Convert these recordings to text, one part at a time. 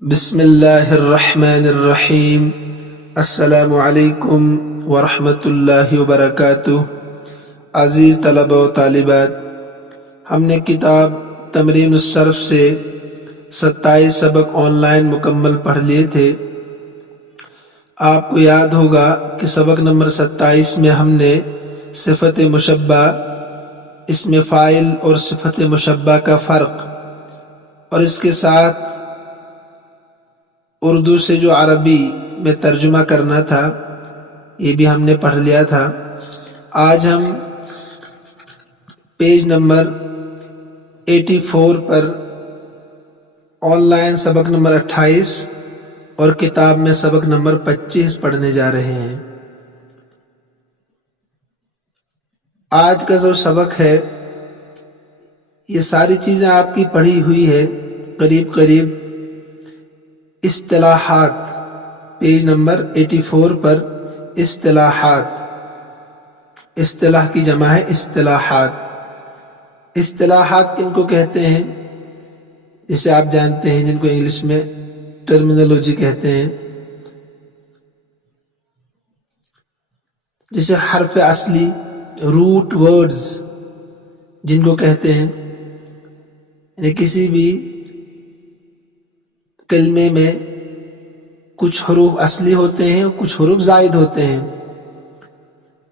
بسم اللہ الرحمن الرحیم۔ السلام علیکم ورحمۃ اللہ وبرکاتہ۔ عزیز طلبہ و طالبات، ہم نے کتاب تمرین الصرف سے 27 سبق آن لائن مکمل پڑھ لیے تھے۔ آپ کو یاد ہوگا کہ سبق نمبر 27 میں ہم نے صفت مشبہ، اسم فاعل اور صفت مشبہ کا فرق اور اس کے ساتھ اردو سے جو عربی میں ترجمہ کرنا تھا یہ بھی ہم نے پڑھ لیا تھا۔ آج ہم page number 84 per on line سبق نمبر 28 اور کتاب میں سبق نمبر 25 پڑھنے جا رہے ہیں۔ آج کا جو سبق ہے یہ ساری چیزیں آپ کی پڑھی ہوئی ہے قریب قریب۔ اصطلاحات، پیج نمبر 84 پر اصطلاحات، اصطلاح کی جمع ہے اصطلاحات۔ اصطلاحات کن کو کہتے ہیں؟ جسے آپ جانتے ہیں، جن کو انگلش میں ٹرمینالوجی کہتے ہیں، جسے حرف اصلی، روٹ ورڈز جن کو کہتے ہیں، یعنی کسی بھی کلمے میں کچھ حروف اصلی ہوتے ہیں اور کچھ حروف زائد ہوتے ہیں،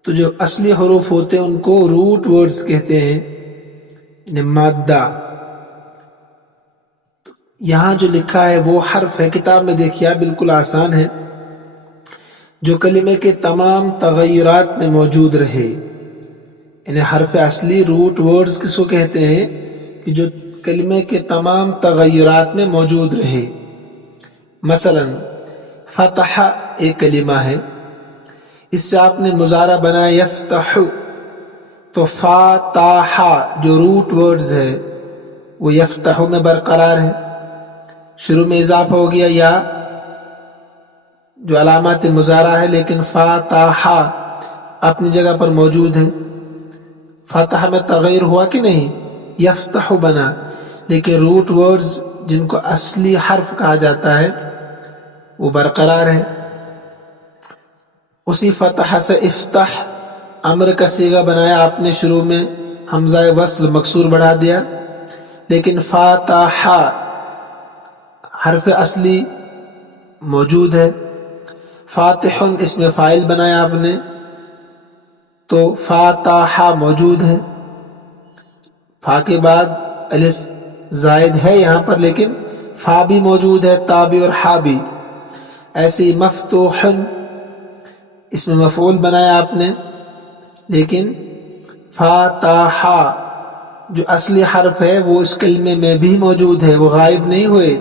تو جو اصلی حروف ہوتے ہیں ان کو روٹ ورڈز کہتے ہیں، یعنی مادہ۔ یہاں جو لکھا ہے وہ حرف ہے، کتاب میں دیکھیے بالکل آسان ہے، جو کلمے کے تمام تغیرات میں موجود رہے، یعنی حرف اصلی روٹ ورڈز کس کو کہتے ہیں کہ جو کلمے کے تمام تغیرات میں موجود رہے۔ مثلا فتح ایک کلمہ ہے، اس سے آپ نے مضارع بنایا یفتح، تو فاتح جو روٹ ورڈز ہے وہ یفتح میں برقرار ہے، شروع میں اضافہ ہو گیا یا جو علامات مضارع ہے، لیکن فاتح اپنی جگہ پر موجود ہے۔ فتح میں تغیر ہوا کہ نہیں، یفتح بنا، لیکن روٹ ورڈز جن کو اصلی حرف کہا جاتا ہے وہ برقرار ہے۔ اسی فتح سے افتح امر کا صیغہ بنایا آپ نے، شروع میں حمزہ وصل مکسور بڑھا دیا، لیکن فاتح حرف اصلی موجود ہے۔ فاتح اس میں فاعل بنایا آپ نے، تو فاتح موجود ہے، فا کے بعد الف زائد ہے یہاں پر، لیکن فا بھی موجود ہے، تا بھی اور حا بھی۔ ایسے ہی مفتوح اس میں مفعول بنایا آپ نے، لیکن فاتح جو اصلی حرف ہے وہ اس کلمے میں بھی موجود ہے، وہ غائب نہیں ہوئے۔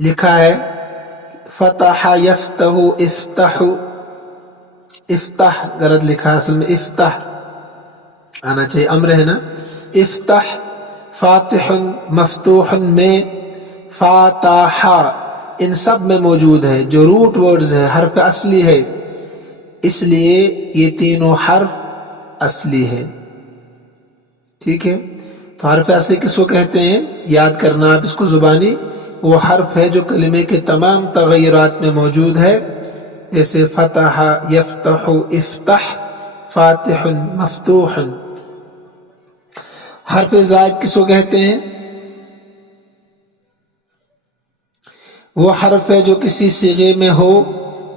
لکھا ہے فتح یفتح افتح، افتح غلط لکھا، اصل میں افتح آنا چاہیے، امر ہے نا۔ افتح فاتح مفتوح میں فاتح ان سب میں موجود ہے، جو روٹ ورڈز ہے، حرف اصلی ہے، اس لیے یہ تینوں حرف اصلی ہے۔ ٹھیک ہے، تو حرف اصلی کس کو کہتے ہیں یاد کرنا آپ اس کو زبانی، وہ حرف ہے جو کلمے کے تمام تغیرات میں موجود ہے، جیسے فتح، یفتح، افتح، فاتح، مفتوح۔ حرف زائد کس کو کہتے ہیں؟ وہ حرف ہے جو کسی صیغے میں ہو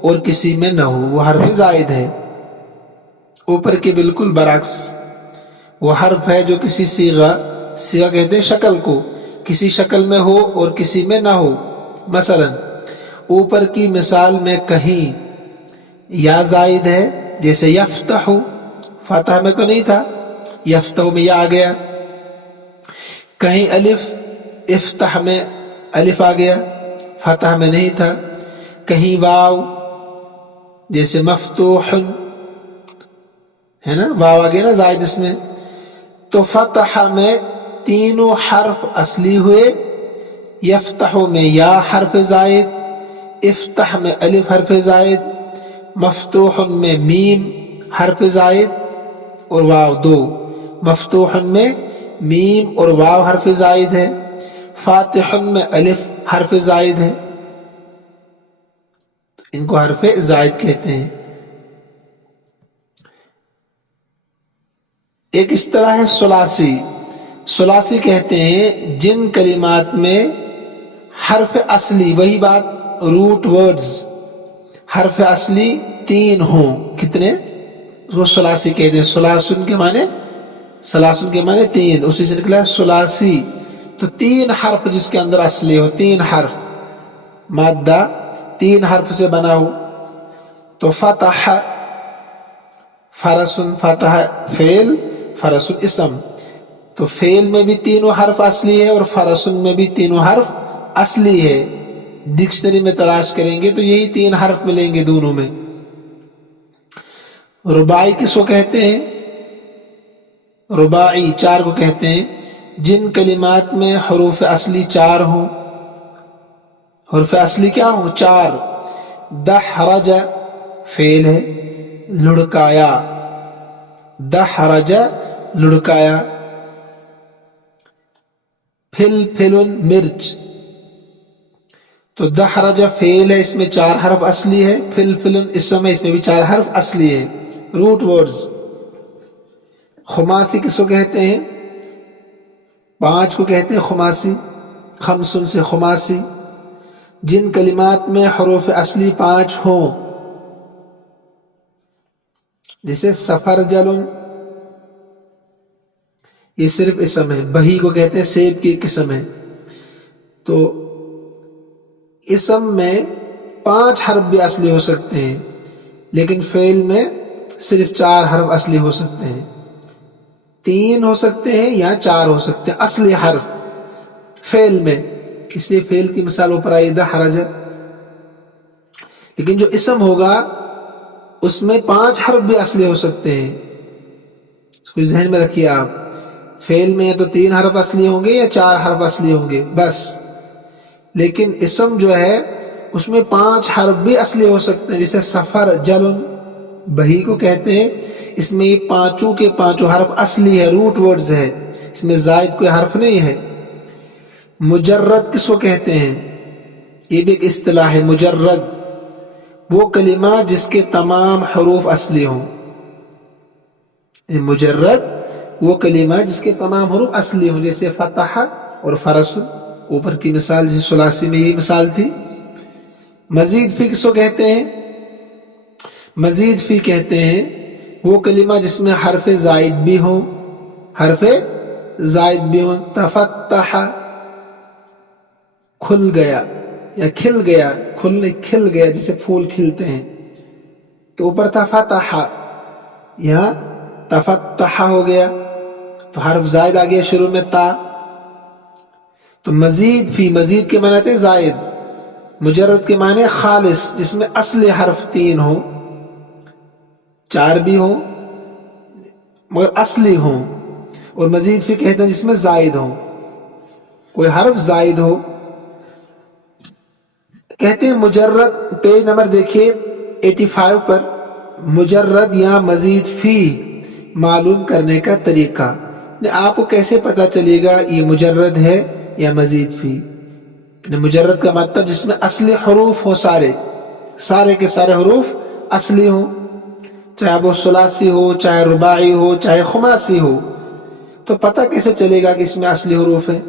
اور کسی میں نہ ہو، وہ حرف زائد ہے۔ اوپر کے بالکل برعکس، وہ حرف ہے جو کسی صیغہ کہتے ہیں شکل کو، کسی شکل میں ہو اور کسی میں نہ ہو۔ مثلا اوپر کی مثال میں کہیں یا زائد ہے، جیسے یفتح، فتح میں تو نہیں تھا، یفتح میں یا آ گیا۔ کہیں الف، افتح میں الف آ گیا، فتح میں نہیں تھا۔ کہیں واو، جیسے مفتوح ہے نا، واو آ گیا نا زائد اس میں، تو فتح میں تینوں حرف اصلی ہوئے، یفتح میں یا حرف زائد، افتح میں الف حرف زائد، مفتوح میں میم حرف زائد اور واو دو، مفتوح میں میم اور واو حرف زائد ہے، فاتح میں الف حرف زائد ہے، ان کو حرف زائد کہتے ہیں۔ ایک اس طرح ہے ثلاثی، ثلاثی کہتے ہیں جن کلمات میں حرف اصلی، وہی بات روٹ ورڈز، حرف اصلی 3 ہوں۔ کتنے؟ اس کو ثلاثی کہتے ہیں۔ ثلاثن کے معنی، ثلاثن کے معنی 3، اسی سے نکلا ثلاثی۔ تو 3 حرف جس کے اندر اصلی ہو، 3 حرف، مادہ 3 حرف سے بنا ہو، تو فتح، فرسن، فتح فعل، فرسن اسم، تو فعل میں بھی 3 حرف اصلی ہے اور فرسن میں بھی 3 حرف اصلی ہے۔ ڈکشنری میں تلاش کریں گے تو یہی 3 حرف ملیں گے دونوں میں۔ رباعی کس کو کہتے ہیں؟ رباعی 4 کو کہتے ہیں جن کلمات میں حروف اصلی 4 ہوں۔ حروف اصلی کیا ہوں؟ 4۔ دحرج فعل ہے، لڑکایا، دحرج لڑکایا۔ فلفل مرچ، تو دحرج فعل ہے، اس میں 4 حرف اصلی ہے، فلفل اسم ہے، اس میں بھی 4 حرف اصلی ہے، روٹ ورڈز۔ خماسی کس کو کہتے ہیں؟ 5 کو کہتے ہیں خماسی، خمسن سے خماسی، جن کلمات میں حروف اصلی 5 ہوں، جیسے سفرجل، یہ صرف اسم ہے۔ بہی کو کہتے ہیں سیب کی قسم ہے، تو اسم میں 5 حرف بھی اصلی ہو سکتے ہیں، لیکن فعل میں صرف 4 حرف اصلی ہو سکتے ہیں، 3 ہو سکتے ہیں یا 4 ہو سکتے ہیں اصلی حرف فعل میں، اس لیے فعل کی مثال اوپر آئی دحرج۔ لیکن جو اسم ہوگا اس میں 5 حرف بھی اصلی ہو سکتے ہیں، اس کو ذہن میں رکھیے آپ۔ فعل میں یا تو 3 حرف اصلی ہوں گے یا 4 حرف اصلی ہوں گے بس، لیکن اسم جو ہے اس میں 5 حرف بھی اصلی ہو سکتے ہیں، جیسے سفر جلن، بہی کو کہتے ہیں، اس میں یہ 5 کے 5 حرف اصلی ہے، روٹ ورڈز ہے، اس میں زائد کوئی حرف نہیں ہے۔ مجرد کس کو کہتے ہیں؟ یہ بھی ایک اصطلاح ہے۔ مجرد وہ کلمہ جس کے تمام حروف اصلی ہوں، مجرد وہ کلمہ جس کے تمام حروف اصلی ہوں، جیسے فتح اور فرس، اوپر کی مثال جیسے ثلاثی میں یہی مثال تھی۔ مزید فی کس کو کہتے ہیں؟ مزید فی کہتے ہیں وہ کلمہ جس میں حرف زائد بھی ہوں، حرف زائد بھی ہوں۔ تفتح کھل گیا یا کھل گیا، کھلنے کھل گیا جیسے پھول کھلتے ہیں، تو اوپر تھا فتح، یہاں تفتح ہو گیا تو حرف زائد آ گیا شروع میں تا۔ تو مزید فی، مزید کے معنی تھے زائد، مجرد کے معنی خالص جس میں اصل حرف 3 ہو، 4 بھی ہوں مگر اصلی ہوں، اور مزید فی کہتے ہیں جس میں زائد ہو، کوئی حرف زائد ہو۔ کہتے ہیں مجرد، پیج نمبر دیکھیے 85 پر، مجرد یا مزید فی معلوم کرنے کا طریقہ، آپ کو کیسے پتا چلے گا یہ مجرد ہے یا مزید فی؟ مجرد کا مطلب جس میں اصلی حروف ہو، سارے کے سارے حروف اصلی ہوں، چاہے وہ ثلاثی ہو، چاہے رباعی ہو، چاہے خماسی ہو، تو پتہ کیسے چلے گا کہ اس میں اصلی حروف ہے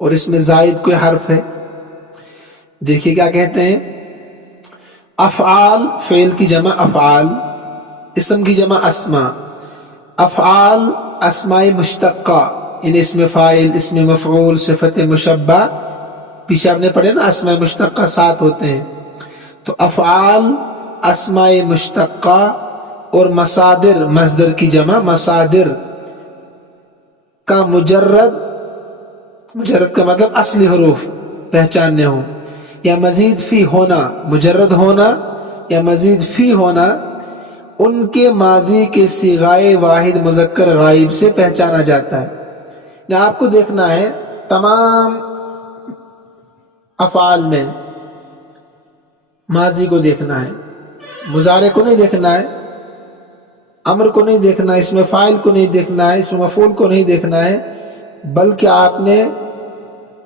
اور اس میں زائد کوئی حرف ہے؟ دیکھیے کیا کہتے ہیں، افعال، فعل کی جمع افعال، اسم کی جمع اسما۔ افعال اسماء مشتقہ، ان اسم فاعل، اسم مفعول، صفت مشبہ، پیچھے آپ نے پڑھے نا اسماء مشتقہ 7 ہوتے ہیں، تو افعال اسماء مشتقہ اور مصادر، مصدر کی جمع مصادر کا مجرد، مجرد کا مطلب اصلی حروف پہچاننے ہوں، یا مزید فی ہونا، مجرد ہونا یا مزید فی ہونا، ان کے ماضی کے صیغۂ واحد مذکر غائب سے پہچانا جاتا ہے۔ آپ کو دیکھنا ہے تمام افعال میں ماضی کو دیکھنا ہے، مضارع کو نہیں دیکھنا ہے، امر کو نہیں دیکھنا ہے، اس میں فاعل کو نہیں دیکھنا ہے، اس میں مفعول کو نہیں دیکھنا ہے، بلکہ آپ نے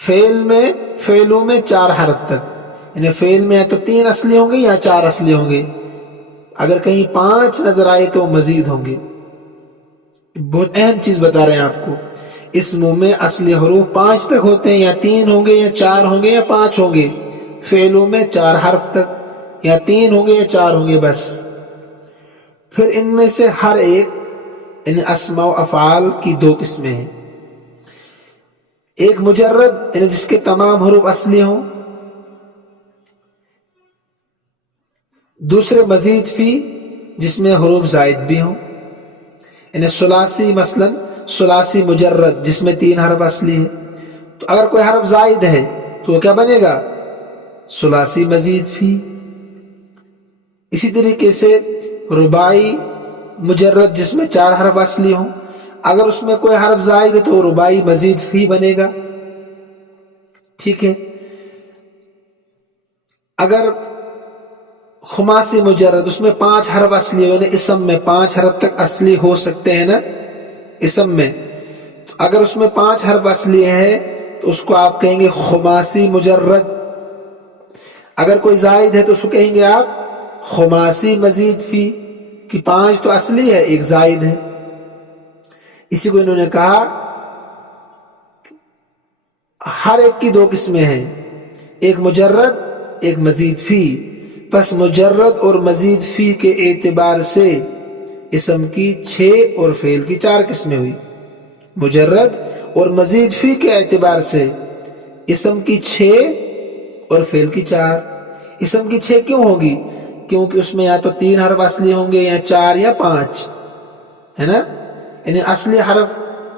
فعلوں میں 4 حرف تک، یعنی فعل میں یا تو 3 اصلی ہوں گے یا 4 اصلی ہوں گے، اگر کہیں 5 نظر آئے تو مزید ہوں گے۔ بہت اہم چیز بتا رہے ہیں آپ کو، اسموں میں اصلی حروف 5 تک ہوتے ہیں، یا 3 ہوں گے یا 4 ہوں گے یا 5 ہوں گے، فعلوں میں 4 حرف تک، یا 3 ہوں گے یا 4 ہوں گے بس۔ پھر ان میں سے ہر ایک یعنی اسماء و افعال کی 2 قسمیں ہیں، ایک مجرد یعنی جس کے تمام حروف اصلی ہوں، دوسرے مزید فی جس میں حروف زائد بھی ہوں، یعنی ثلاثی، مثلا ثلاثی مجرد جس میں 3 حرف اصلی ہیں، تو اگر کوئی حرف زائد ہے تو وہ کیا بنے گا؟ ثلاثی مزید فی۔ اسی طریقے سے رباعی مجرد جس میں 4 حرف اصلی ہوں، اگر اس میں کوئی حرف زائد ہے تو رباعی مزید فی بنے گا، ٹھیک ہے۔ اگر خماسی مجرد اس میں 5 حرف اصلی ہو، یعنی اسم میں 5 حرف تک اصلی ہو سکتے ہیں نا اسم میں، تو اگر اس میں 5 حرف اصلی ہے تو اس کو آپ کہیں گے خماسی مجرد۔ اگر کوئی زائد ہے تو اس کو کہیں گے آپ خماسی مزید فی، کہ 5 تو اصلی ہے، 1 زائد ہے۔ اسی کو انہوں نے کہا ہر ایک کی 2 قسمیں ہیں، ایک مجرد ایک مزید فی، پس مجرد اور مزید فی کے اعتبار سے اسم کی 6 اور فعل کی 4 قسمیں ہوئی۔ مجرد اور مزید فی کے اعتبار سے اسم کی 6 اور فعل کی 4۔ اسم کی 6 کیوں ہوگی؟ کیونکہ اس میں یا تو 3 حرف اصلی ہوں گے یا 4 یا 5، ہے نا، یعنی اصلی حرف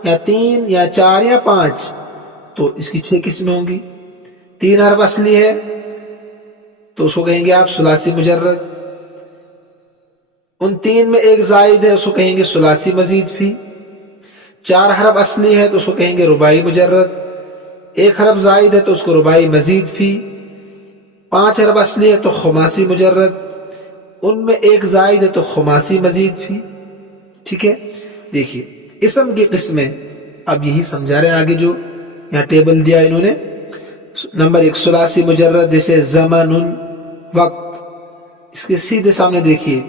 یا 3 یا 4 یا 5، تو اس کی 6 قسمیں ہوں گی۔ 3 حرف اصلی ہے تو اس کو کہیں گے آپ ثلاثی مجرد، ان 3 میں 1 زائد ہے اس کو کہیں گے ثلاثی مزید فی۔ 4 حرف اصلی ہے تو اس کو کہیں گے رباعی مجرد، 1 حرف زائد ہے تو اس کو رباعی مزید فی۔ 5 حرف اصلی ہے تو خماسی مجرد، ان میں 1 زائد ہے تو خماسی مزید فی، ٹھیک ہے۔ دیکھیے اسم کی قسمیں اب یہی سمجھا رہے ہیں آگے، جو یہاں ٹیبل دیا انہوں نے۔ نمبر 1 ثلاثی مجرد، جیسے زمن وقت، اس کے سیدھے سامنے دیکھیے،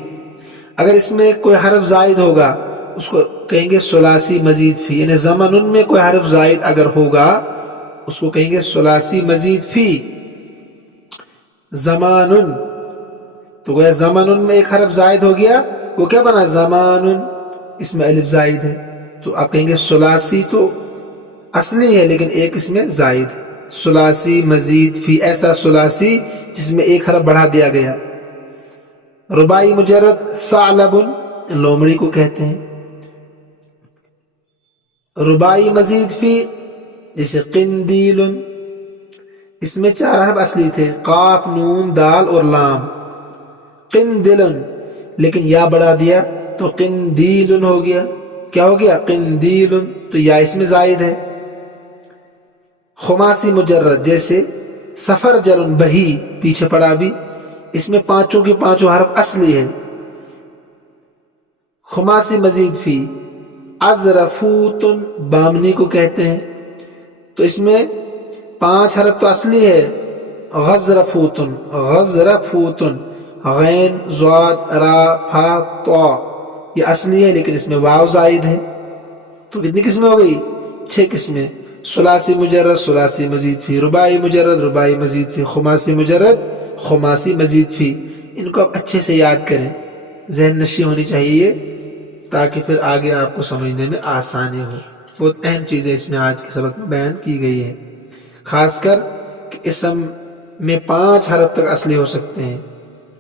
اگر اس میں کوئی حرف زائد ہوگا اس کو کہیں گے ثلاثی مزید فی، یعنی زمن میں کوئی حرف زائد اگر ہوگا اس کو کہیں گے ثلاثی مزید فی۔ زمان، تو گویا زمان میں 1 حرف زائد ہو گیا، وہ کیا بنا؟ زمان، اس میں الف زائد ہے، تو آپ کہیں گے ثلاثی تو اصلی ہے لیکن 1 اس میں زائد ہے، ثلاثی مزید فی، ایسا ثلاثی جس میں 1 حرف بڑھا دیا گیا۔ رباعی مجرد، ثعلب لومڑی کو کہتے ہیں۔ رباعی مزید فی، جیسے قندیل، اس میں 4 حرف اصلی تھے، قاف، نون، دال اور لام، قندل، لیکن یا بڑھا دیا تو قندیل ہو گیا، کیا ہو گیا؟ قندیل، تو یا اس میں زائد ہے۔ خماسی مجرد، جیسے سفر جرن بہی، پیچھے پڑا بھی، اس میں 5 کے 5 حرف اصلی ہے۔ خماسی مزید فی، ازرفوت بامنی کو کہتے ہیں، تو اس میں 5 حرف تو اصلی ہے، غزرفوت، غزرفوت، غین، ضاد، را، فا، طا، یہ اصلی ہے لیکن اس میں واو زائد ہے، تو کتنی قسمیں ہو گئی؟ 6 قسمیں۔ ثلاثی مجرد، ثلاثی مزید فی، رباعی مجرد، رباعی مزید فی، خماسی مجرد، خماسی مزید فی۔ ان کو آپ اچھے سے یاد کریں، ذہن نشی ہونی چاہیے تاکہ پھر آگے آپ کو سمجھنے میں آسانی ہو۔ بہت اہم چیزیں اس میں آج کے سبق میں بیان کی گئی ہے، خاص کر کہ اسم میں 5 حرف تک اصلی ہو سکتے ہیں،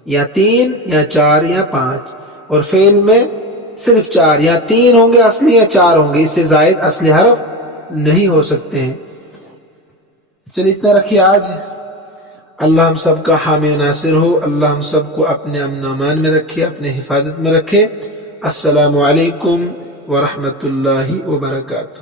یا 3 یا 4 یا 5، اور فعل میں صرف 4 یا 3 ہوں گے اصلی یا 4 ہوں گے، اس سے زائد اصلی حرف نہیں ہو سکتے ہیں۔ چلیے اتنا رکھیے آج۔ اللہ ہم سب کا حامی و ناصر ہو، اللہ ہم سب کو اپنے امن و امان میں رکھے، اپنے حفاظت میں رکھے۔ السلام علیکم ورحمۃ اللہ وبرکاتہ۔